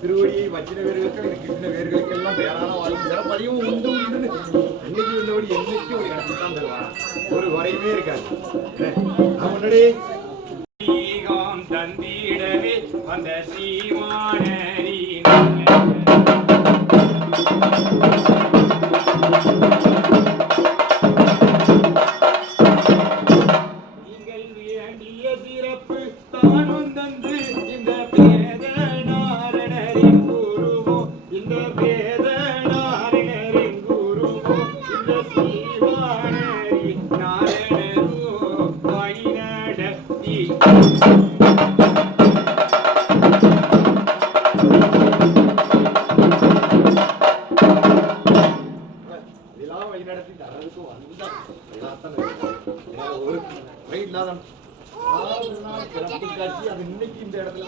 திருவடியை வச்சின வேர்களுக்கு இருக்கின்ற வேர்களுக்கெல்லாம் பேரான வாழும் சிறப்பதையும் உண்டு உண்டு அன்னைக்கு வந்தபடி என்னைக்கு ஒரு இடத்துக்கு தான் தருவான் ஒரு குறையுமே இருக்காது முன்னாடி தந்திடவே அந்த சீமானரி நீங்கள் வேண்டிய சிறப்பு தானும் தந்து இந்த பேத நாரணரின் குருவோ இந்த பேத நாரணரின் குருவோ இந்த சீவானரி நாரணரோ வழி நடத்தி இன்னைக்கு இந்த இடத்துல